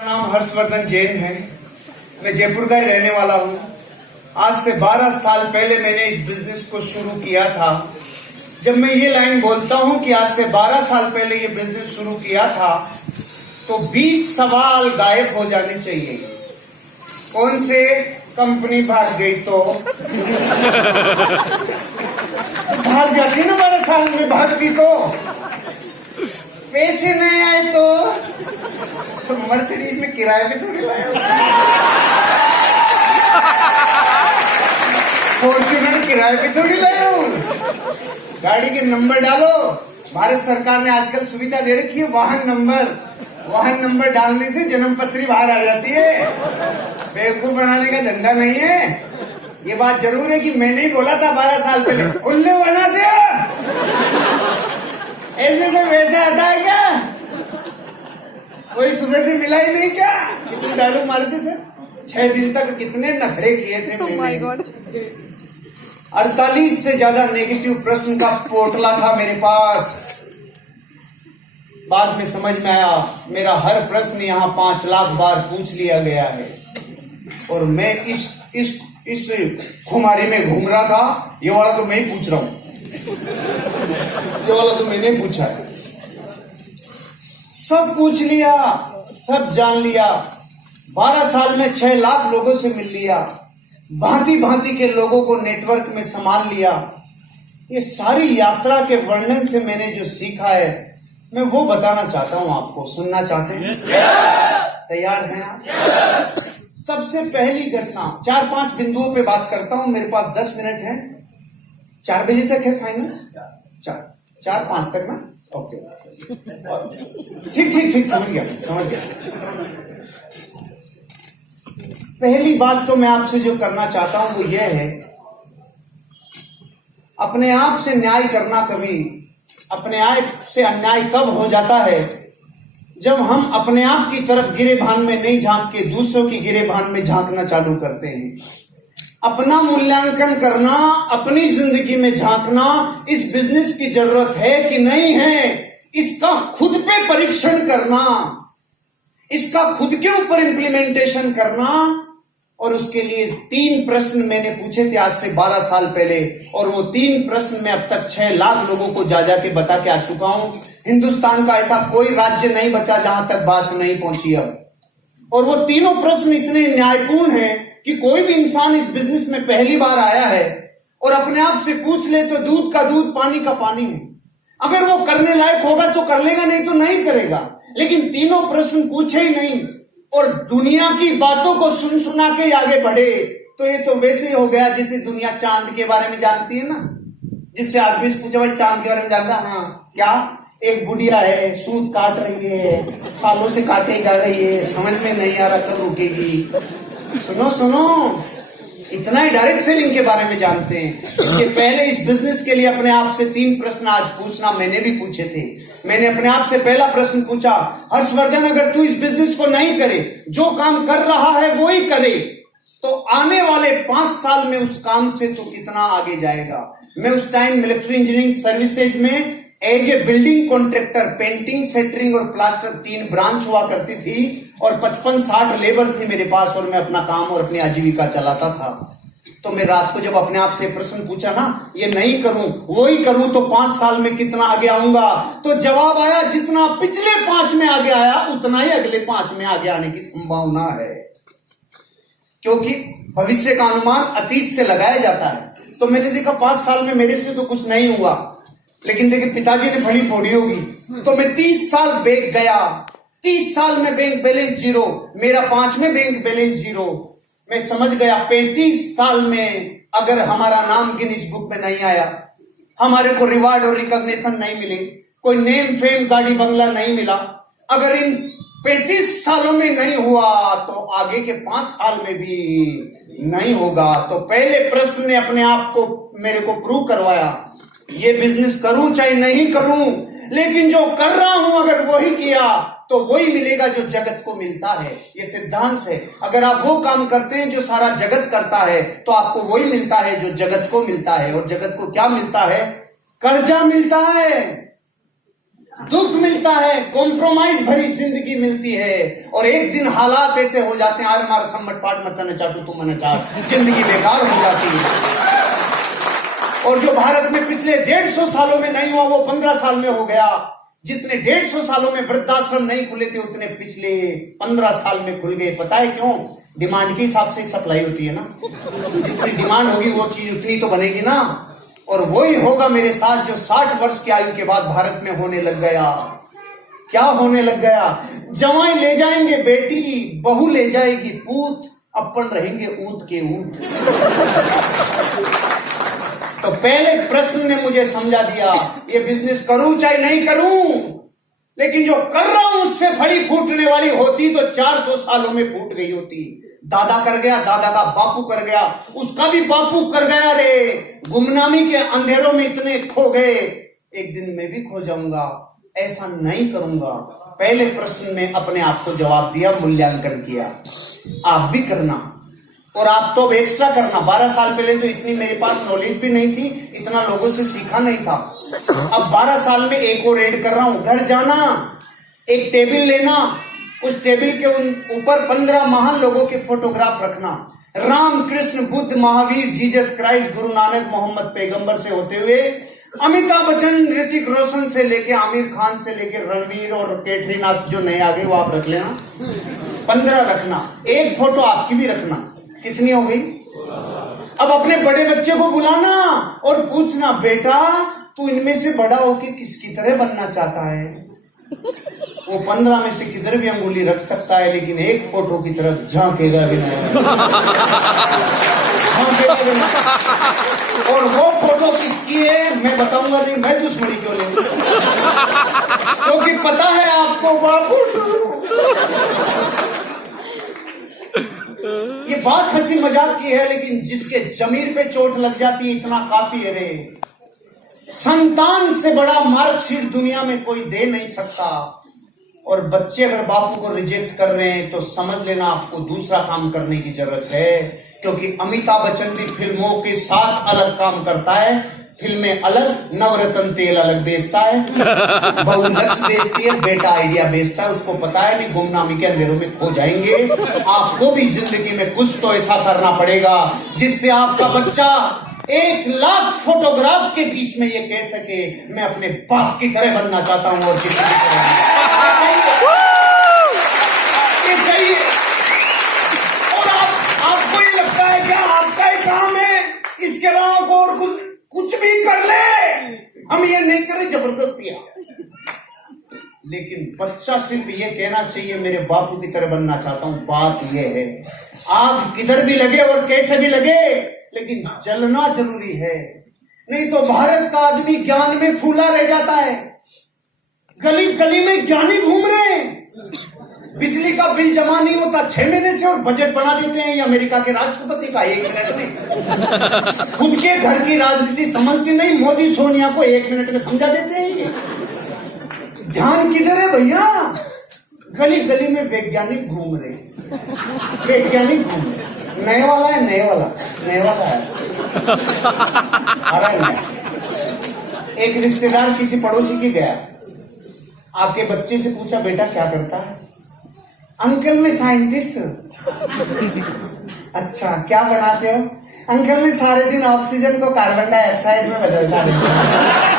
मेरा नाम हर्षवर्धन जैन है। मैं जयपुर का ही रहने वाला हूँ। आज से 12 साल पहले मैंने इस बिजनेस को शुरू किया था। जब मैं ये लाइन बोलता हूँ कि आज से 12 साल पहले ये बिजनेस शुरू किया था, तो 20 सवाल गायब हो जाने चाहिए। कौन से? कंपनी भाग गई तो भाग जाती ना, 12 साल में भागती तो। पैसे नहीं आए तो मर्सिडीज में किराए पे थोड़ी लाया, फॉर्च्यूनर किराए पे थोड़ी लाया हूँ। गाड़ी के नंबर डालो। भारत सरकार ने आजकल सुविधा दे रखी है वाहन नंबर डालने से जन्म पत्री बाहर आ जाती है। बेवकूफ बनाने का धंधा नहीं है। ये बात जरूर है कि मैंने ही बोला था 12 साल पहले, उल्लू बना दिया। ऐसे में वैसे आता है क्या? कोई सुबह से मिला ही नहीं क्या? कितने डायलॉग मारते सर। 6 दिन तक कितने नखरे किए थे मैंने। 48 से ज्यादा नेगेटिव प्रश्न का पोटला था मेरे पास। बाद में समझ में आया मेरा हर प्रश्न यहाँ 5 लाख बार पूछ लिया गया है, और मैं इस खुमारी में घूम रहा था। ये वाला तो मैं ही पूछ रहा हूँ, ये वाला तो मैंने पूछा है। सब पूछ लिया, सब जान लिया। 12 साल में 6 लाख लोगों से मिल लिया, भांति भांति के लोगों को नेटवर्क में संभाल लिया। ये सारी यात्रा के वर्णन से मैंने जो सीखा है, मैं वो बताना चाहता हूं आपको। सुनना चाहते हैं? तैयार हैं आप? सबसे पहली घटना 4-5 बिंदुओं पे बात करता हूं। मेरे पास 10 मिनट है। 4 बजे तक है फाइनल? 4-5 तक ना? ओके, ठीक, समझ गया। पहली बात तो मैं आपसे जो करना चाहता हूं वो ये है, अपने आप से न्याय करना कभी, अपने आप से अन्याय कब हो जाता है, जब हम अपने आप की तरफ गिरेबान में नहीं झांक के दूसरों की गिरेबान में झांकना चालू करते हैं। अपना मूल्यांकन करना, अपनी जिंदगी में झांकना, इस बिजनेस की जरूरत है कि नहीं है, इसका खुद पे परीक्षण करना, इसका खुद के ऊपर इंप्लीमेंटेशन करना। और उसके लिए 3 प्रश्न मैंने पूछे थे आज से 12 साल पहले, और वो 3 प्रश्न में अब तक 6 लाख लोगों को जा के बता के आ चुका हूं। हिंदुस्तान का ऐसा कोई राज्य नहीं बचा जहां तक बात नहीं पहुंची अब। और वो तीनों प्रश्न इतने न्यायपूर्ण हैं कि कोई भी इंसान इस बिजनेस में पहली बार आया है और अपने आप से पूछ ले तो दूध का दूध, पानी का पानी है। अगर वो करने लायक होगा तो कर लेगा, नहीं तो नहीं करेगा। लेकिन तीनों प्रश्न पूछे ही नहीं और दुनिया की बातों को सुना के आगे बढ़े, तो ये तो वैसे ही हो गया जैसे दुनिया चांद के बारे में जानती है ना। जिससे आदमी से पूछा, भाई चांद के बारे में जानता? हाँ, क्या? एक बुढ़िया है, सूत काट रही है, सालों से काटे जा रही है, समझ में नहीं आ रहा कब रुकेगी। सुनो, इतना ही डायरेक्ट सेलिंग के बारे में जानते हैं। इसके पहले इस बिजनेस के लिए अपने आप से 3 प्रश्न आज पूछना मैंने भी पूछे थे। मैंने अपने आप से पहला प्रश्न पूछा, हर्षवर्धन अगर तू इस बिजनेस को नहीं करे, जो काम कर रहा है वो ही करे, तो आने वाले 5 साल में उस काम से तू कितना आगे जाएगा? मैं उस टाइम मिलिट्री इंजीनियरिंग सर्विसेज में as a building contractor, painting, centering और प्लास्टर 3 ब्रांच हुआ करती थी, और 55-60 लेबर थे मेरे पास, और मैं अपना काम और अपनी आजीविका चलाता था। तो मैं रात को जब अपने आप से प्रश्न पूछा ना, ये नहीं करूं वो ही करूं तो 5 साल में कितना आगे आऊंगा, तो जवाब आया जितना पिछले 5 में आगे आया उतना ही अगले 5 में आगे आने की संभावना है। क्योंकि भविष्य का अनुमान अतीत से लगाया जाता है। तो मैंने देखा 5 साल में मेरे से तो कुछ नहीं हुआ, लेकिन देखिए पिताजी ने फली फोड़ी होगी। तो मैं 30 साल बैंक गया, 30 साल में बैंक बैलेंस 0, मेरा 5 में बैंक बैलेंस 0। मैं समझ गया 35 साल में अगर हमारा नाम गिनीज बुक में नहीं आया, हमारे को रिवार्ड और रिकॉग्निशन नहीं मिले, कोई नेम फेम गाड़ी बंगला नहीं मिला, अगर इन 35 सालों में नहीं हुआ तो आगे के 5 साल में भी नहीं होगा। तो पहले प्रश्न ने अपने आप को मेरे को प्रूव करवाया, ये बिजनेस करूं चाहे नहीं करूं, लेकिन जो कर रहा हूं अगर वही किया तो वही मिलेगा जो जगत को मिलता है। ये सिद्धांत है। अगर आप वो काम करते हैं जो सारा जगत करता है तो आपको वही मिलता है जो जगत को मिलता है। और जगत को क्या मिलता है? कर्जा मिलता है। दुख मिलता है, कॉम्प्रोमाइज भरी जिंदगी मिलती है, और एक दिन हालात ऐसे हो जाते हैं, आर मार सम्मट पाट मत न चाटू तुम न चाट, जिंदगी बेकार हो जाती है। और जो भारत में पिछले 150 सालों में नहीं हुआ वो 15 साल में हो गया। जितने 150 सालों में वृद्धाश्रम नहीं खुले थे उतने पिछले 15 साल में खुल गए। पता है क्यों? डिमांड के हिसाब से सप्लाई होती है ना, जितनी डिमांड होगी वो चीज उतनी तो बनेगी ना। और वही होगा मेरे साथ जो 60 वर्ष की आयु के बाद भारत में होने लग गया। क्या होने लग गया? जवाई ले जाएंगे बेटी, बहू ले जाएगी पूत, अपन रहेंगे ऊत के ऊत। तो पहले प्रश्न ने मुझे समझा दिया, ये बिजनेस करूं चाहे नहीं करूं, लेकिन जो कर रहा हूं उससे फड़ी फूटने वाली होती तो 400 सालों में फूट गई होती। दादा कर गया, दादा का बापू कर गया, उसका भी बापू कर गया रे। गुमनामी के अंधेरों में इतने खो गए, एक दिन मैं भी खो जाऊंगा। ऐसा नहीं करूंगा। पहले प्रश्न में अपने आप को जवाब दिया, मूल्यांकन किया। आप भी करना, और आप तो अब एक्स्ट्रा करना। 12 साल पहले तो इतनी मेरे पास नॉलेज भी नहीं थी, इतना लोगों से सीखा नहीं था। अब 12 साल में एक और ऐड कर रहा हूं। घर जाना, एक टेबल लेना, उस टेबल के ऊपर 15 महान लोगों के फोटोग्राफ रखना। राम, कृष्ण, बुद्ध, महावीर, जीसस क्राइस्ट, गुरु नानक, मोहम्मद पैगंबर से होते हुए अमिताभ बच्चन, ऋतिक रोशन से लेके आमिर खान से लेके रणवीर और कैटरीना जो नए आ गए वो आप रख लेना। 15 रखना, एक फोटो आपकी भी रखना। कितनी हो गई? अब अपने बड़े बच्चे को बुलाना और पूछना, बेटा तू इनमें से बड़ा होके किसकी तरह बनना चाहता है? वो 15 में से किधर भी अंगुली रख सकता है, लेकिन एक फोटो की तरफ झांकेगा भी नहीं। और वो फोटो किसकी है मैं बताऊंगा नहीं, मैं दुश्मनी क्यों ले, क्योंकि पता है आपको बापू। ये बात हंसी मजाक की है, लेकिन जिसके जमीर पे चोट लग जाती है इतना काफी है रे। संतान से बड़ा मार्कशीट दुनिया में कोई दे नहीं सकता। और बच्चे अगर बापू को रिजेक्ट कर रहे हैं तो समझ लेना आपको दूसरा काम करने की जरूरत है, क्योंकि अमिताभ बच्चन भी फिल्मों के साथ अलग काम करता है। फिल्में अलग, नवरत्न तेल अलग बेचता है, बहू लक्स बेचती है, बेटा आइडिया बेचता है। उसको पता है कि गुमनामी के अंधेरों में खो जाएंगे। आपको भी जिंदगी में कुछ तो ऐसा करना पड़ेगा जिससे आपका बच्चा 1 लाख फोटोग्राफ के बीच में ये कह सके, मैं अपने बाप की तरह बनना चाहता हूं और किसी की तरह ये चाहिए। और आपको ये लगता है क्या आपका ही काम है, इसके अलावा और कुछ भी कर ले, हम ये नहीं करें जबरदस्तियां। लेकिन बच्चा सिर्फ ये कहना चाहिए, मेरे बापू की तरह बनना चाहता हूं। बात ये है, आग किधर भी लगे और कैसे भी लगे, लेकिन जलना जरूरी है। नहीं तो भारत का आदमी ज्ञान में फूला रह जाता है। गली गली में ज्ञानी घूम रहे हैं, बिजली का बिल जमा नहीं होता 6 महीने से और बजट बना देते हैं ये अमेरिका के राष्ट्रपति का 1 मिनट में। खुद के घर की राजनीति समझती नहीं, मोदी सोनिया को 1 मिनट में समझा देते हैं। ध्यान किधर है भैया? गली गली में वैज्ञानिक घूम रहे हैं, वैज्ञानिक घूम रहे। नए वाला है, नए वाला है, आ रहा है नया। एक रिश्तेदार किसी पड़ोसी के गया, आपके बच्चे से पूछा, बेटा क्या करता है? अंकल मैं साइंटिस्ट हूं। अच्छा क्या बनाते हो? अंकल मैं सारे दिन ऑक्सीजन को कार्बन डाइऑक्साइड में बदलता रहता हूं।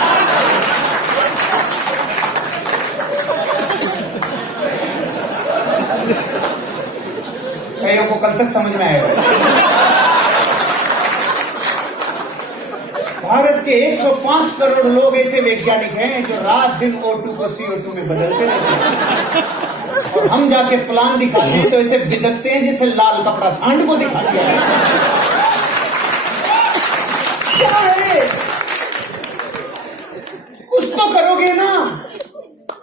कईयों को कल तक समझ में आएगा। भारत के 105 करोड़ लोग ऐसे वैज्ञानिक हैं जो रात दिन O2 को CO2 में बदलते रहते हैं, और हम जाके प्लान दिखाते हैं तो ऐसे बिदकते हैं जैसे लाल कपड़ा सांड को दिखा दिया है। क्या है? कुछ तो करोगे ना,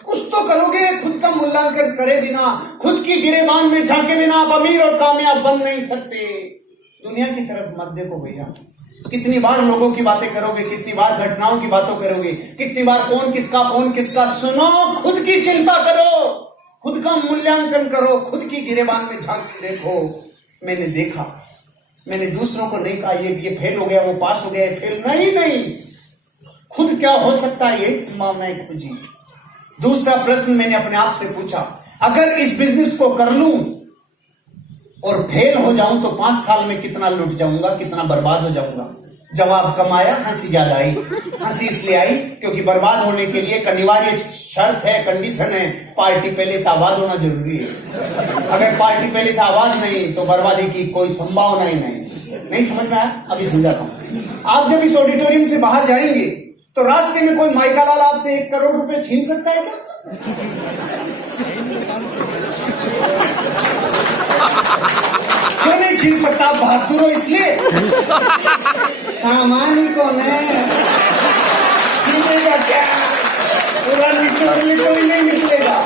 कुछ तो करोगे। खुद का मूल्यांकन करे बिना, खुद की गिरेबान में झांके बिना आप अमीर और कामयाब बन नहीं सकते। दुनिया की तरफ मत देखो भैया। कितनी बार लोगों की बातें करोगे, कितनी बार घटनाओं की बातों करोगे, कितनी बार कौन किसका। सुनो, खुद की चिंता करो, खुद का मूल्यांकन करो, खुद की गिरेबान में झांक के देखो। मैंने देखा, मैंने दूसरों को नहीं कहा ये फेल हो गया, वो पास हो गया, फेल नहीं। खुद क्या हो सकता है यही संभावनाएं खोजी। दूसरा प्रश्न मैंने अपने आप से पूछा, अगर इस बिजनेस को कर लूं और फेल हो जाऊं तो 5 साल में कितना लुट जाऊंगा, कितना बर्बाद हो जाऊंगा। जवाब कम आया, हंसी ज्यादा आई। हंसी इसलिए आई क्योंकि बर्बाद होने के लिए एक अनिवार्य शर्त है, कंडीशन है, पार्टी पहले से आबाद होना जरूरी है। अगर पार्टी पहले से आबाद नहीं तो बर्बादी की कोई संभावना ही नहीं समझ में आया? अभी समझाता हूं। आप जब इस ऑडिटोरियम से बाहर जाएंगे तो रास्ते में कोई माइका लाल आपसे 1 करोड़ रुपए छीन सकता है क्या? क्यों नहीं छीन सकता? आप बहादुर हो इसलिए। सामान ही कौन है, छीनेगा क्या? पूरा कोई नहीं निकलेगा।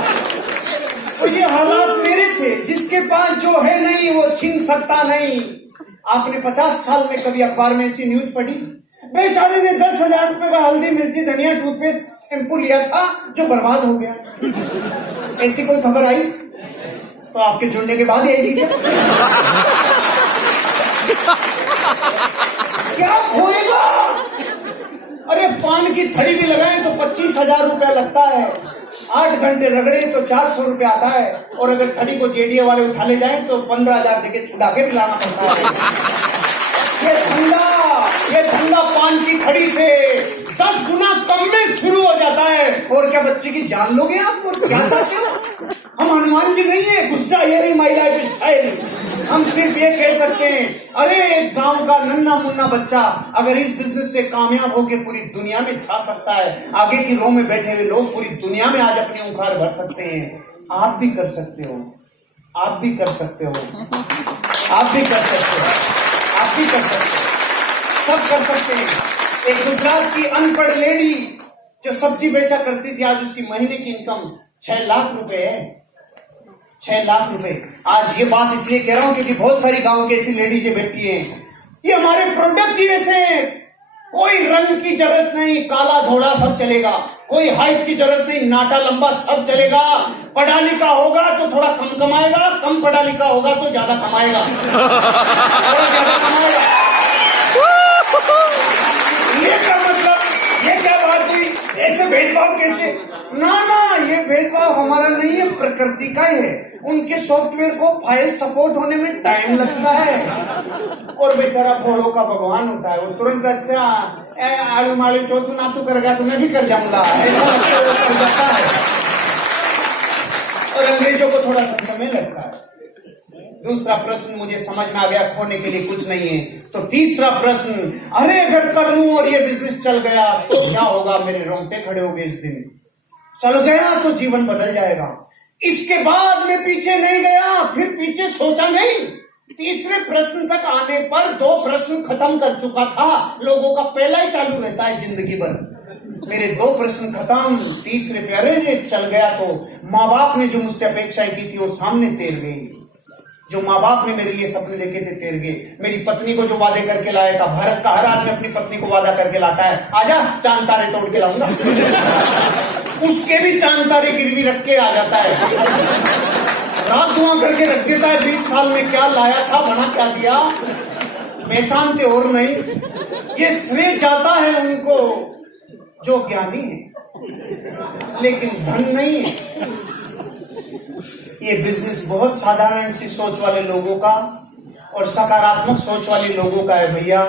तो ये हालात मेरे थे, जिसके पास जो है नहीं वो छीन सकता नहीं। आपने 50 साल में कभी अखबार में ऐसी न्यूज पढ़ी? बेचारे ने 10,000 रुपए का हल्दी मिर्ची धनिया टूथपेस्ट शैम्पू लिया था जो बर्बाद हो गया। ऐसी कोई खबर आई? तो आपके जुड़ने के बाद आएगी क्या खोएगा? अरे पान की थड़ी भी लगाएं तो 25,000 रुपया लगता है। 8 घंटे रगड़े तो 400 रुपया आता है, और अगर थड़ी को जेडीए वाले उठा ले जाएं तो 15,000 देके छुड़ा के पिलाना पड़ता है। ये धंधा पान की थड़ी से 10 गुना कम में शुरू हो जाता है। और क्या बच्चे की जान लोगे आप? और क्या चाहते हो? हम हनुमान जी नहीं है, गुस्सा ये नहीं माई लाइफ स्टाइल। हम सिर्फ ये कह सकते हैं, अरे एक गांव का नन्ना मुन्ना बच्चा अगर इस बिजनेस से कामयाब होकर पूरी दुनिया में छा सकता है, आगे की रो में बैठे हुए लोग पूरी दुनिया में आज अपनी उखाड़ भर सकते हैं। आप भी कर सकते हो, आप भी कर सकते हो, आप भी कर सकते हो, आप भी कर सकते हो, सब कर सकते हैं। एक गुजरात की अनपढ़ लेडी जो सब्जी बेचा करती थी, आज उसकी महीने की इनकम 6 लाख रुपए है। 6 लाख रुपए। आज ये बात इसलिए कह रहा हूं क्योंकि बहुत सारी गांव की ऐसी लेडीज बैठी हैं। ये हमारे प्रोडक्ट ही ऐसे हैं, कोई रंग की जरूरत नहीं, काला धोला सब चलेगा। कोई हाइट की जरूरत नहीं, नाटा लंबा सब चलेगा। पढ़ा लिखा होगा तो थोड़ा कम कमाएगा, कम पढ़ा लिखा होगा तो ज्यादा कमाएगा, थोड़ा ज्यादा कमाएगा। ये क्या मतलब? ये क्या बात हुई? ऐसे भेदभाव कैसे? ना ये भेदभाव हमारा नहीं है, प्रकृति का ही है। उनके सॉफ्टवेयर को फाइल सपोर्ट होने में टाइम लगता है, और बेचारा भोड़ों का भगवान होता है। वो तुरंत अच्छा आलू मालू चौथू नातू करेगा तो मैं भी कर जाऊंगा, ऐसा कर जाता है। और अंग्रेजों को थोड़ा सा समय लगता है। दूसरा प्रश्न मुझे समझ में आ गया, खोने के लिए कुछ नहीं है। तो तीसरा प्रश्न, अरे अगर कर लूं और ये बिजनेस चल गया तो क्या होगा? मेरे रोंगटे खड़े हो गए इस दिन। चल गया तो जीवन बदल जाएगा। इसके बाद मैं पीछे नहीं गया, फिर पीछे सोचा नहीं। तीसरे प्रश्न तक आने पर 2 प्रश्न खत्म कर चुका था। लोगों का पहला ही चालू रहता है जिंदगी भर। मेरे 2 प्रश्न खत्म, तीसरे पे अरे चल गया तो माँ बाप ने जो मुझसे अपेक्षाएं की थी वो सामने तैर गई। जो माँ बाप ने मेरे लिए सपने देखे थे तैर गए। मेरी पत्नी को जो वादे करके लाया था, भारत का हर आदमी अपनी पत्नी को वादा करके लाता है, आजा चांद तारे तोड़ के लाऊंगा, उसके भी चांद तारे गिरवी रख के आ जाता है। रात दुआ करके रख देता है। 20 साल में क्या लाया था, बना क्या दिया, पहचानते और नहीं। ये श्रेय जाता है उनको जो ज्ञानी है, लेकिन धन नहीं है। ये बिजनेस बहुत साधारण सी सोच वाले लोगों का और सकारात्मक सोच वाले लोगों का है भैया।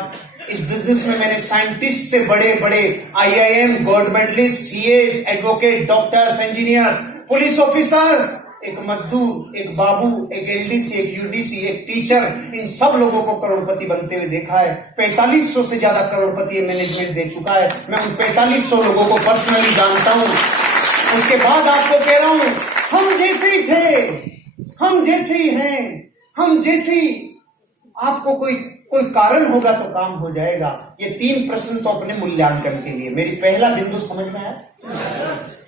इस बिजनेस में मैंने साइंटिस्ट से बड़े बड़े IIM, gold medallist, CAs, advocate, doctors, engineers, police officers, एक मजदूर, एक बाबू, एक LDC, एक UDC, एक टीचर, इन सब लोगों को करोड़पति बनते हुए देखा है। 4500 से ज्यादा करोड़पति मैनेजमेंट दे चुका है। मैं उन 4500 लोगों को पर्सनली जानता हूं। उसके बाद आपको कह रहा हूं, हम जैसे ही थे, हम जैसे ही हैं, हम जैसे ही, आपको कोई कारण होगा तो काम हो जाएगा। ये 3 प्रश्न तो अपने मूल्यांकन के लिए। मेरी पहला बिंदु समझ में आया।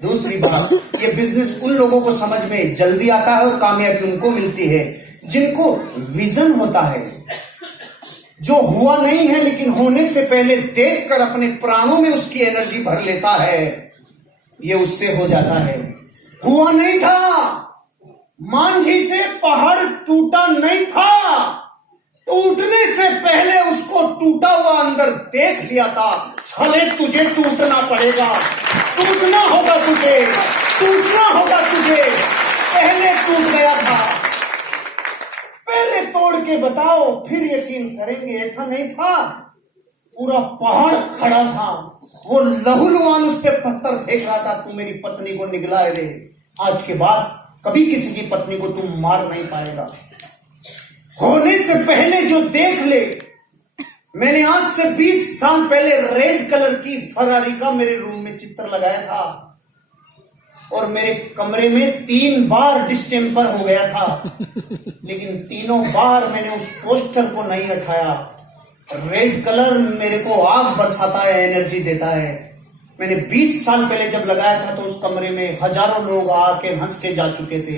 दूसरी बात, ये बिजनेस उन लोगों को समझ में जल्दी आता है और कामयाबी उनको मिलती है जिनको विजन होता है, जो हुआ नहीं है लेकिन होने से पहले देखकर अपने प्राणों में उसकी एनर्जी भर लेता है। ये उससे हो जाता है। हुआ नहीं था, मांझी से पहाड़ टूटा नहीं था, टूटने से पहले उसको टूटा हुआ अंदर देख लिया था। साले तुझे टूटना पड़ेगा, टूटना होगा तुझे। टूटना होगा तुझे, पहले टूट गया था। पहले तोड़ के बताओ फिर यकीन करेंगे। ऐसा नहीं था, पूरा पहाड़ खड़ा था, वो लहूलुहान उस पे पत्थर फेंक रहा था, तू मेरी पत्नी को निगला रे। आज के बाद कभी किसी की पत्नी को तुम मार नहीं पाएगा। होने से पहले जो देख ले। मैंने आज से 20 साल पहले रेड कलर की फरारी का मेरे रूम में चित्र लगाया था और मेरे कमरे में 3 बार डिस्टेम्पर हो गया था, लेकिन तीनों बार मैंने उस पोस्टर को नहीं हटाया। रेड कलर मेरे को आग बरसाता है, एनर्जी देता है। मैंने 20 साल पहले जब लगाया था तो उस कमरे में हजारों लोग आके हंस के जा चुके थे।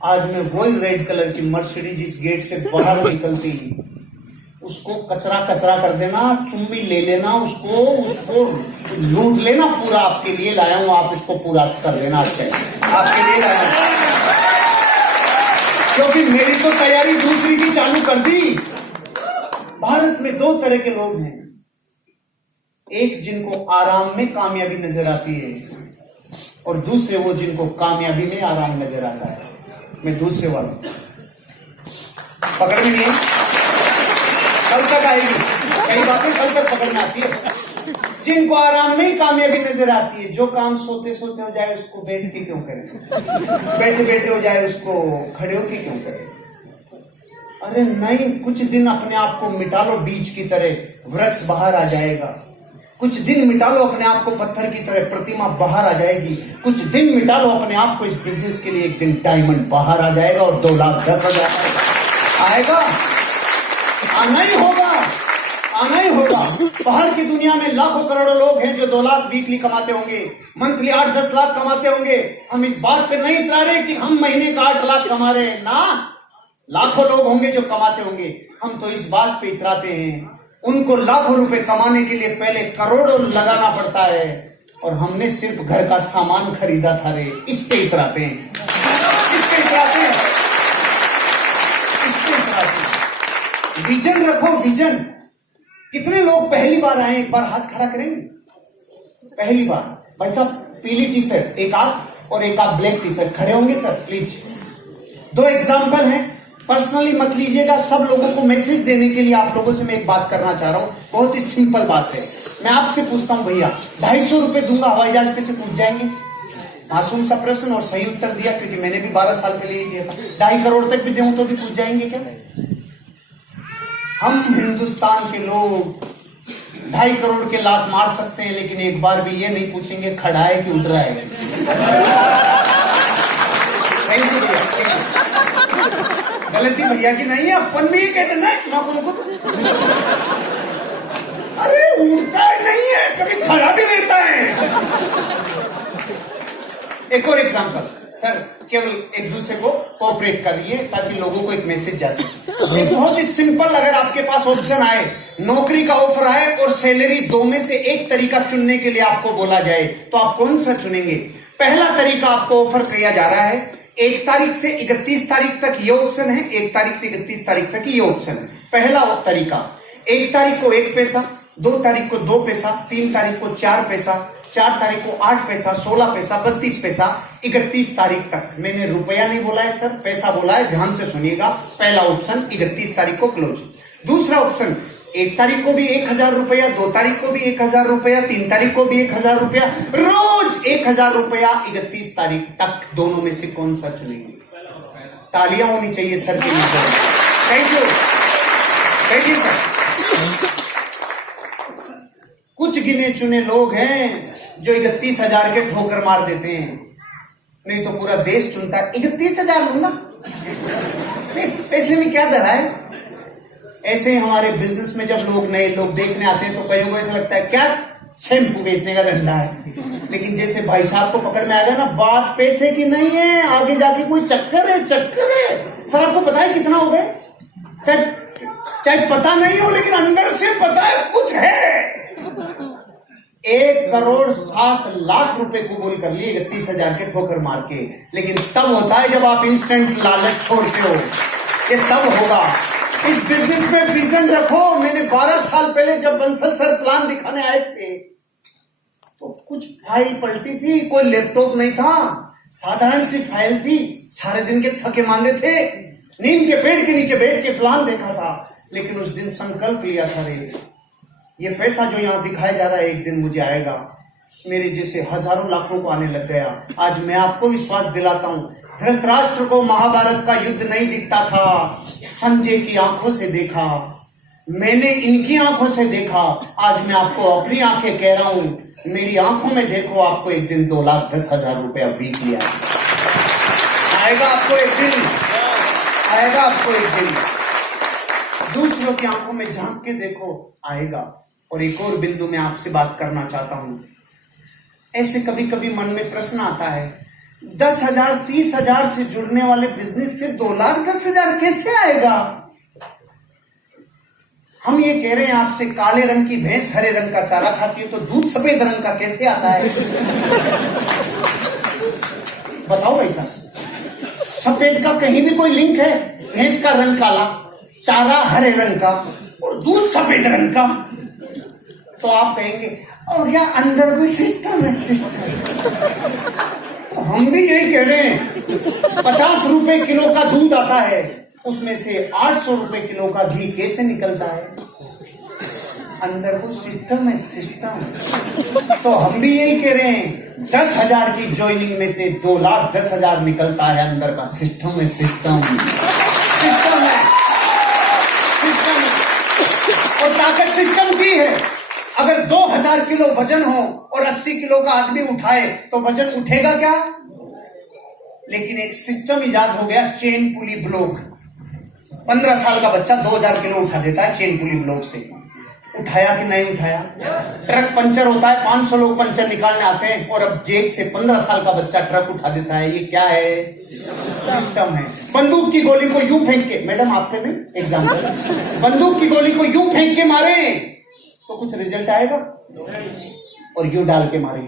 आज मैं वही रेड कलर की मर्सिडीज जिस गेट से बाहर निकलती, उसको कचरा कचरा कर देना, चुम्मी ले लेना, उसको लूट लेना पूरा। आपके लिए लाया हूं, आप इसको पूरा कर लेना। अच्छा आपके लिए लाया हूं, क्योंकि मेरी तो तैयारी दूसरी की चालू कर दी। भारत में 2 तरह के लोग हैं, एक जिनको आराम में कामयाबी नजर आती है और दूसरे वो जिनको कामयाबी में आराम नजर आता है। मैं दूसरे वाला पकड़ में नहीं है, कल तक आएगी, कई बातें कल तक पकड़ में आती है। जिनको आराम में कामयाबी नजर आती है, जो काम सोते सोते हो जाए उसको बैठ के क्यों करें, बैठे बैठे हो जाए उसको खड़े होके क्यों करें। अरे नहीं, कुछ दिन अपने आप को मिटा लो, बीज की तरह वृक्ष बाहर आ जाएगा। कुछ दिन मिटा लो अपने आप को, पत्थर की तरह प्रतिमा बाहर आ जाएगी। कुछ दिन मिटा लो अपने आप को, इस बिजनेस के लिए एक दिन डायमंड बाहर आ जाएगा और 2,10,000 आएगा। आना ही होगा, आना ही होगा। बाहर की दुनिया में लाखों करोड़ों लोग हैं जो 2 लाख वीकली कमाते होंगे, मंथली 8-10 लाख कमाते होंगे। हम इस बात पे नहीं इतरा रहे कि हम महीने का 8 लाख कमा रहे हैं ना। लाखों लोग होंगे जो कमाते होंगे, हम तो इस बात पे इतराते हैं उनको लाखों रुपए कमाने के लिए पहले करोड़ों लगाना पड़ता है और हमने सिर्फ घर का सामान खरीदा था रे। इस पे इतराते हैं, इस पे इतराते हैं, इस पे इतराते हैं। विजन रखो, विजन। कितने लोग पहली बार आए, एक बार हाथ खड़ा करेंगे। पहली बार भाई साहब, पीली टी शर्ट एक आप और एक आप ब्लैक टी शर्ट, खड़े होंगे सर प्लीज। 2 एग्जाम्पल हैं, पर्सनली मत लीजिएगा। सब लोगों को मैसेज देने के लिए आप लोगों से मैं एक बात करना चाह रहा हूं, बहुत ही सिंपल बात है। मैं आपसे पूछता हूं भैया, 250 रुपए दूंगा, हवाई जहाज पे से कूद जाएंगे? मासूम सा प्रश्न और सही उत्तर दिया, क्योंकि मैंने भी 12 साल पहले ही दिया था। 2.5 करोड़ तक भी दूं तो भी कूद जाएंगे क्या? हम हिंदुस्तान के लोग 2.5 करोड़ के लात मार सकते हैं, लेकिन एक बार भी ये नहीं पूछेंगे खड़ा है कि उड़ रहा है। गलती भैया की नहीं है, अपन भी ये कहते ना अरे उड़ता नहीं है, कभी खड़ा भी रहता है। एक और एग्जांपल सर, केवल एक दूसरे को कोऑपरेट करिए ताकि लोगों को एक मैसेज जा सके। एक बहुत ही सिंपल, अगर आपके पास ऑप्शन आए, नौकरी का ऑफर आए और सैलरी, 2 में से एक तरीका चुनने के लिए आपको बोला जाए, तो आप कौन सा चुनेंगे? पहला तरीका आपको ऑफर किया जा रहा है, 1 तारीख से 31 तारीख तक ये ऑप्शन है, 1 तारीख से 31 तारीख तक ये ऑप्शन है। पहला तरीका, 1 तारीख को 1 पैसा, 2 तारीख को 2 पैसा, 3 तारीख को 4 पैसा, 4 तारीख को 8 पैसा, 16 पैसा, 32 पैसा, 31 तारीख तक। मैंने रुपया नहीं बोला है सर, पैसा बोला है, ध्यान से सुनिएगा। पहला ऑप्शन 31 तारीख को क्लोज। दूसरा ऑप्शन, 1 तारीख को भी 1,000 रुपया, 2 तारीख को भी 1,000 रुपया, 3 तारीख को भी 1,000 रुपया, रोज 1,000 रुपया 31 तारीख तक। दोनों में से कौन सा चुनेंगे? तालियां होनी चाहिए सर के लिए। Thank you, thank you sir. कुछ गिने चुने लोग हैं जो 31,000 के ठोकर मार देते हैं, नहीं तो पूरा देश चुनता है 31,000 लूंगा, पैसे में क्या धरा है। ऐसे हमारे बिजनेस में जब लोग, नए लोग देखने आते हैं तो कईयों को ऐसा लगता है क्या शैम्पू बेचने का धंधा है, लेकिन जैसे भाई साहब को पकड़ में आ गया ना, बात पैसे की नहीं है, आगे जाके कोई चक्कर है, चक्कर है। सर आपको पता है कितना हो गए? चाहे पता नहीं हो, लेकिन अंदर से पता है कुछ है। 1,07,00,000 रुपए को बोल कर लिए 31,000 के ठोकर मार के। लेकिन तब होता है जब आप इंस्टेंट लालच छोड़ते हो, ये तब होगा। इस बिजनेस में विजन रखो। मैंने 12 साल पहले जब बंसल सर प्लान दिखाने आए थे तो कुछ फाइल पलटी थी, कोई लैपटॉप नहीं था, साधारण सी फाइल थी। सारे दिन के थके मांदे थे, नीम के पेड़ के नीचे बैठ के प्लान देखा था, लेकिन उस दिन संकल्प लिया था, रे ये पैसा जो यहाँ दिखाया जा रहा है एक दिन मुझे आएगा। मेरे जैसे हजारों लाखों को आने लग गया। आज मैं आपको विश्वास दिलाता हूँ, धृतराष्ट्र को महाभारत का युद्ध नहीं दिखता था, संजय की आंखों से देखा, मैंने इनकी आंखों से देखा। आज मैं आपको अपनी आंखें कह रहा हूं, मेरी आंखों में देखो, आपको एक दिन 2,10,000 रुपया वीकली आएगा, आपको एक दिन आएगा, आपको एक दिन। दूसरों की आंखों में झांक के देखो, आएगा। और एक और बिंदु में आपसे बात करना चाहता हूं। ऐसे कभी कभी मन में प्रश्न आता है, 10,000 30,000 से जुड़ने वाले बिजनेस से 2,10,000 कैसे आएगा? हम ये कह रहे हैं आपसे, काले रंग की भैंस हरे रंग का चारा खाती है, तो दूध सफेद रंग का कैसे आता है? बताओ भाई साहब, सफेद का कहीं भी कोई लिंक है? भैंस का रंग काला, चारा हरे रंग का और दूध सफेद रंग का। तो आप कहेंगे और क्या अंदर कोई सिस्टम है? सिस्टम। तो हम भी यही कह रहे हैं, 50 रुपए किलो का दूध आता है, उसमें से 800 रुपए किलो का घी कैसे निकलता है? अंदर कोई सिस्टम है, सिस्टम। तो हम भी यही कह रहे हैं, 10,000 की ज्वाइनिंग में से 2,10,000 निकलता है, अंदर का सिस्टम है, सिस्टम सिस्टम है, सिस्टम। और ताकत सिस्टम की है। अगर 2,000 किलो वजन हो और 80 किलो का आदमी उठाए तो वजन उठेगा क्या? लेकिन एक सिस्टम इजाद हो गया, चेन पुली ब्लॉक। 15 साल का बच्चा 2,000 किलो उठा देता है चेन पुली ब्लॉक से। उठाया कि नहीं उठाया? ट्रक पंचर होता है, 500 लोग पंचर निकालने आते हैं, और अब जेब से 15 साल का बच्चा ट्रक उठा देता है। ये क्या है? सिस्टम है। बंदूक की गोली को यूं फेंक के, मैडम आपने नहीं एग्जाम्पल, बंदूक की गोली को यूं फेंक के मारे तो कुछ रिजल्ट आएगा? और यूं डाल के मारे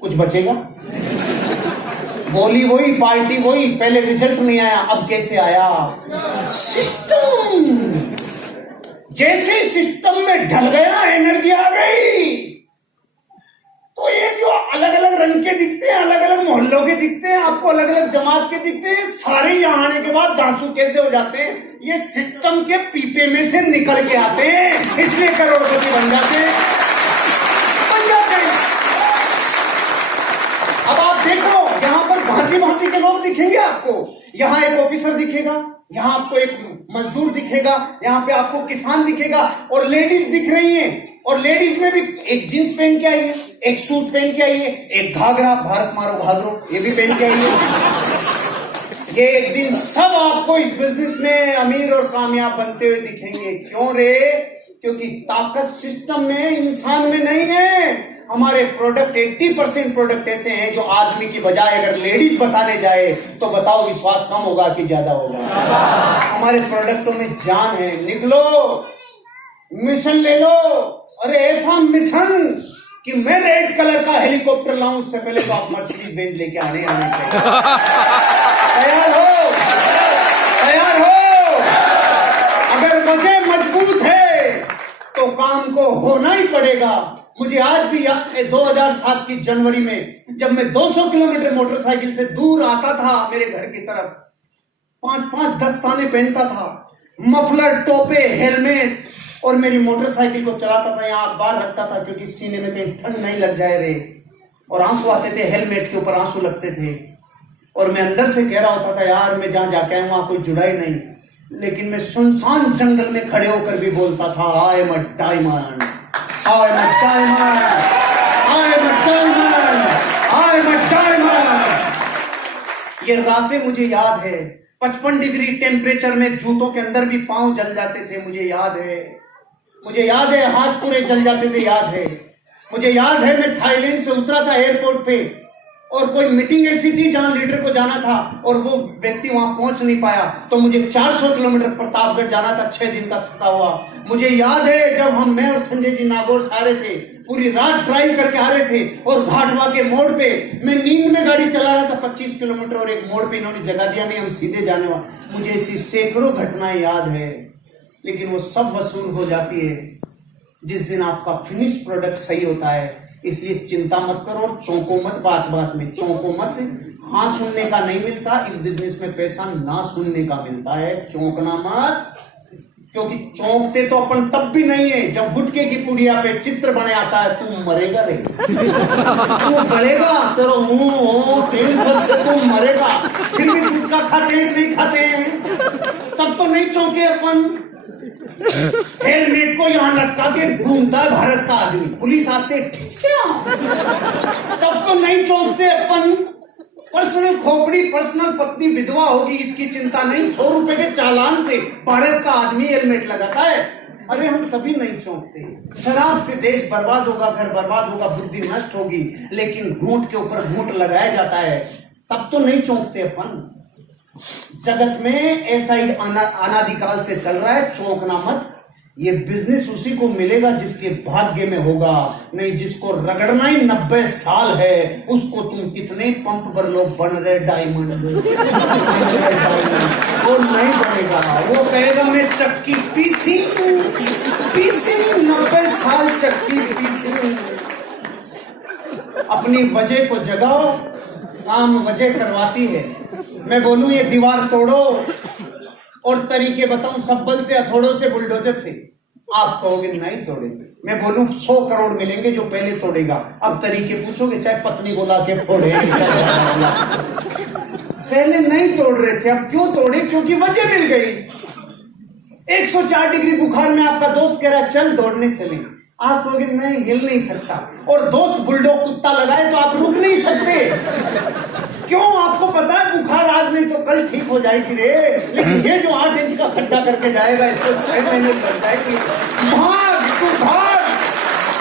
कुछ बचेगा? गोली वही, पार्टी वही, पहले रिजल्ट नहीं आया, अब कैसे आया? सिस्टम। जैसे सिस्टम में ढल गया, एनर्जी आ गई। तो ये जो अलग अलग रंग के दिखते हैं, अलग अलग मोहल्लों के दिखते हैं, आपको अलग अलग जमात के दिखते हैं, सारे यहाँ आने के बाद दांसू कैसे हो जाते हैं? ये सिस्टम के पीपे में से निकल के आते हैं, इसलिए करोड़पति बन जाते हैं, बन जाते हैं। अब आप देखो, यहाँ पर भांति भांति के लोग दिखेंगे आपको। यहाँ एक ऑफिसर दिखेगा, यहाँ आपको एक मजदूर दिखेगा, यहाँ पे आपको किसान दिखेगा, और लेडीज दिख रही हैं। और लेडीज में भी एक जींस पहन के आई है, एक सूट पहन के आई है, एक घाघरा, भारत मारो घाघरो, ये भी पहन के आई है। ये एक दिन सब आपको इस बिजनेस में अमीर और कामयाब बनते हुए दिखेंगे। क्यों रे? क्योंकि ताकत सिस्टम में, इंसान में नहीं है। हमारे प्रोडक्ट 80% प्रोडक्ट ऐसे हैं जो आदमी की बजाय अगर लेडीज बताने जाए तो बताओ विश्वास कम होगा कि ज्यादा होगा? हमारे प्रोडक्टों में जान है। निकलो, मिशन ले लो। अरे ऐसा मिशन कि मैं रेड कलर का हेलीकॉप्टर लाऊं, उससे पहले तो आप मर्सिडीज बेंज लेके आने चाहिए। तैयार हो? तैयार हो? अगर वजह मजबूत है तो काम को होना ही पड़ेगा। मुझे आज भी याद है 2007 की जनवरी में, जब मैं 200 किलोमीटर मोटरसाइकिल से दूर आता था मेरे घर की तरफ, 5-5 दस्ताने पहनता था, मफलर, टोपे, हेलमेट, और मेरी मोटरसाइकिल को चलाता था, यहाँ अखबार रखता था क्योंकि सीने में कहीं ठंड नहीं लग जाए रे। और आंसू आते थे, हेलमेट के ऊपर आंसू लगते थे, और मैं अंदर से कह रहा होता था, यार मैं जहां जाके आया वहां कोई जुड़ा ही नहीं। लेकिन मैं सुनसान जंगल में खड़े होकर भी बोलता था, I am a diamond, I am a diamond, I am a diamond, I am a diamond. ये रातें मुझे याद है, 55 डिग्री टेम्परेचर में जूतों के अंदर भी पांव जल जाते थे, मुझे याद है। मुझे याद है हाथ पूरे जल जाते थे, याद है। मुझे याद है मैं थाईलैंड से उतरा था एयरपोर्ट पे, और कोई मीटिंग ऐसी थी जहां लीडर को जाना था और वो व्यक्ति वहां पहुंच नहीं पाया, तो मुझे 400 किलोमीटर प्रतापगढ़ जाना था, 6 दिन का थका हुआ। मुझे याद है जब मैं और संजय जी नागौर से आ रहे थे, पूरी रात ड्राइव करके आ रहे थे, और घाटवा के मोड़ पे मैं नींद में गाड़ी चला रहा था 25 किलोमीटर, और एक मोड़ पे इन्होंने जगह दिया नहीं, हम सीधे जाने वाले। मुझे ऐसी सैकड़ों घटनाएं याद है, लेकिन वो सब वसूल हो जाती है जिस दिन आपका फिनिश प्रोडक्ट सही होता है। इसलिए चिंता मत करो और चौंको मत, बात बात में चौंको मत। हाँ सुनने का नहीं मिलता इस बिजनेस में पैसा, ना सुनने का मिलता है, चौंकना मत। क्योंकि चौंकते तो अपन तब भी नहीं है जब गुटके की पुड़िया पे चित्र बने आता है, तू मरेगा रे, तू गलेगा, तेरा टेंशन से तू मरेगा। फिर भी गुटखा खाते हैं नहीं खाते हैं, तब तो नहीं चौंके अपन। हेलमेट को यहाँ लटका के घूमता है भारत का आदमी, पुलिस आते खींच क्या, तब तो नहीं चौंकते अपन। पर्सनल खोपड़ी, पर्सनल पत्नी विधवा होगी इसकी चिंता नहीं, 100 रुपए के चालान से भारत का आदमी हेलमेट लगाता है। अरे हम कभी नहीं चौंकते। शराब से देश बर्बाद होगा, घर बर्बाद होगा, बुद्धि नष्ट होगी, लेकिन घूंट के ऊपर घूंट लगाया जाता है, तब तो नहीं चौंकते अपन। जगत में ऐसा ही अनादिकाल से चल रहा है, चौंकना मत। ये बिजनेस उसी को मिलेगा जिसके भाग्य में होगा, नहीं जिसको रगड़ना ही 90 साल है, उसको तुम कितने पंप पर लोग बन रहे डायमंड, वो नहीं बनेगा। वो कहेगा मैं चक्की पीसी 90 साल चक्की पीसी। अपनी वजह को जगाओ, काम वजह करवाती है। मैं बोलूं ये दीवार तोड़ो और तरीके बताऊं, सब बल से, हथौड़ों से, बुलडोजर से, आप कहोगे नहीं तोड़ेंगे। मैं बोलूं 100 करोड़ मिलेंगे जो पहले तोड़ेगा। अब तरीके पूछोगे, चाहे पत्नी को ला के फोड़े, पहले नहीं तोड़ रहे थे, अब क्यों तोड़े? क्योंकि वजह मिल गई। 104 डिग्री बुखार में आपका दोस्त कह रहा है चल दौड़ने चले, आप कहोगे नहीं, हिल नहीं सकता, और दोस्त बुलडॉग कुत्ता लगाए तो आप रुक नहीं सकते। क्यों? आपको पता है बुखार आज नहीं तो कल ठीक हो जाएगी रे, लेकिन ये जो 8 इंच का खड्डा करके जाएगा इसको 6 महीने लग जाएगी। भाग तू भाग,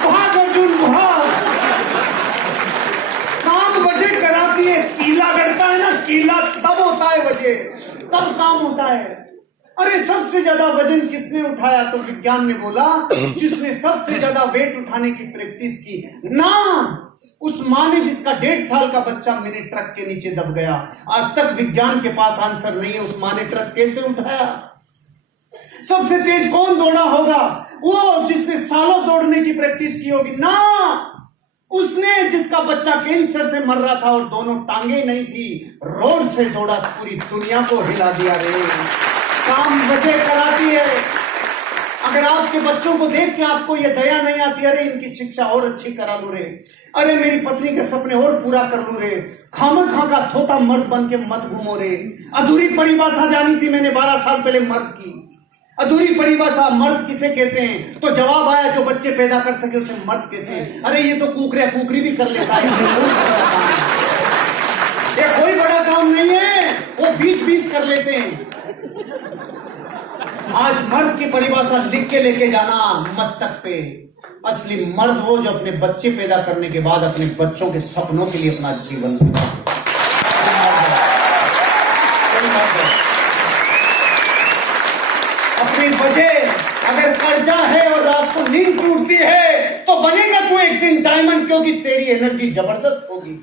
भाग अर्जुन भाग। काम वजह कराती है, कीला गड़ता है ना, कीला तब होता है वजह, तब काम होता है। अरे सबसे ज्यादा वजन किसने उठाया? तो विज्ञान ने बोला जिसने सबसे ज्यादा वेट उठाने की प्रैक्टिस की ना, उस माँ ने जिसका 1.5 साल का बच्चा मिनी ट्रक के नीचे दब गया। आज तक विज्ञान के पास आंसर नहीं है, उस माँ ने ट्रक कैसे उठाया। सबसे तेज कौन दौड़ा होगा? वो जिसने सालों दौड़ने की प्रैक्टिस की होगी ना, उसने जिसका बच्चा कैंसर से मर रहा था और दोनों टांगे नहीं थी, रोड से दौड़ा, पूरी दुनिया को हिला दिया रे। काम वजह कराती है। अगर आपके बच्चों को देख के आपको ये दया नहीं आती, अरे इनकी शिक्षा और अच्छी करा लू रे, अरे मेरी पत्नी के सपने और पूरा कर लू रे, खामखा का थोता मर्द बन के मत घूमो रे। अधूरी परिभाषा जानी थी मैंने 12 साल पहले मर्द की। अधूरी परिभाषा मर्द किसे कहते हैं? तो जवाब आया जो बच्चे पैदा कर सके उसे मर्द कहते हैं। अरे ये तो कुकरी भी कर लेता है, ये कोई बड़ा काम नहीं है, वो 20-20 कर लेते हैं। आज मर्द की परिभाषा लिख के लेके जाना मस्तक पे। असली मर्द वो जो अपने बच्चे पैदा करने के बाद अपने बच्चों के सपनों के लिए अपना जीवन देता। अपनी वजह अगर कर्जा है और रात को नींद टूटती है तो बनेगा तू एक दिन डायमंड, क्योंकि तेरी एनर्जी जबरदस्त होगी।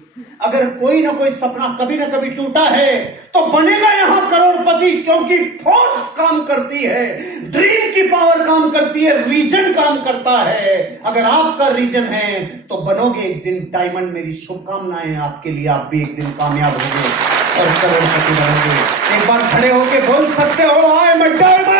अगर कोई ना कोई सपना कभी ना कभी टूटा है तो बनेगा यहां करोड़पति, क्योंकि फोर्स काम करती है, ड्रीम की पावर काम करती है, रीजन काम करता है। अगर आपका रीजन है तो बनोगे एक दिन डायमंड। मेरी शुभकामनाएं आपके लिए, आप भी एक दिन कामयाब होंगे और करोड़पति बनोगे। एक बार खड़े होके बोल सकते हो आई एम अ डायमंड।